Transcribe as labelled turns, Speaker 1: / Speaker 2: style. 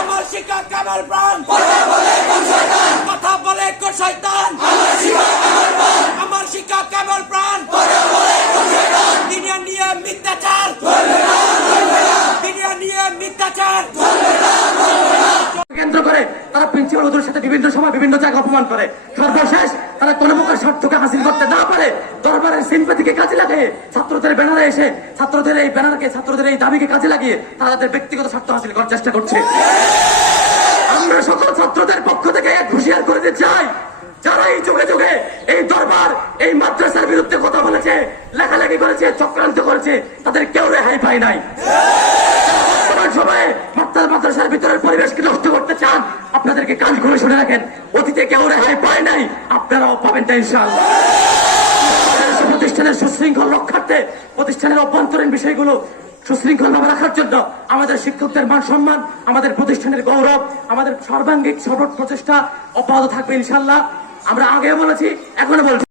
Speaker 1: আমার শিক্ষক কামাল প্রাণ। কথা বলে শয়তান। আমার শিক্ষক কামাল প্রাণ। নিয়ে মিথ্যাচার। নিয়ে মিথ্যাচার।
Speaker 2: কেন্দ্র করে তারা প্রিন্সিপাল সাথে বিভিন্ন সময় বিভিন্ন জায়গায় অপমান করে। সর্বশেষ তারা কোনো প্রকার স্বার্থকে হাসিল করতে না পারে। দরবারের সিম্পাতিকে কাজে লাগে। ছাত্রদের ব্যানারে এসে ছাত্রদের এই ব্যানারকে, ছাত্রদের এই দাবিকে কাজে লাগিয়ে তারা তাদের ব্যক্তিগত স্বার্থ হাসিল করার চেষ্টা করছে। আমরা সকল ছাত্রদের পক্ষ থেকে এক হুঁশিয়ার করে দিতে চাই, যারা এই যুগে যুগে এই দরবার, এই মাদ্রাসার বিরুদ্ধে কথা বলেছে, লেখালেখি করেছে, চক্রান্ত করেছে, তাদের কেউ রেহাই পায় নাই। সময়ে মাত্রার মাদ্রাসার ভিতরের পরিবেশকে নষ্ট করতে চান, আপনাদেরকে কান খুলে শুনে রাখেন। অতীতে কেউ রেহাই পায় নাই, আপনারাও পাবেন না ইনশাআল্লাহ। প্রতিষ্ঠানের সুশৃঙ্খল রক্ষার্থে প্রতিষ্ঠানের অভ্যন্তরীণ বিষয়গুলো সুশৃঙ্খল ভাবে রাখার জন্য আমাদের শিক্ষকদের মান সম্মান, আমাদের প্রতিষ্ঠানের গৌরব, আমাদের সর্বাঙ্গিক সর্ব প্রচেষ্টা অব্যাহত থাকবে ইনশাল্লাহ আমরা আগে বলেছি, এখনও বলছি।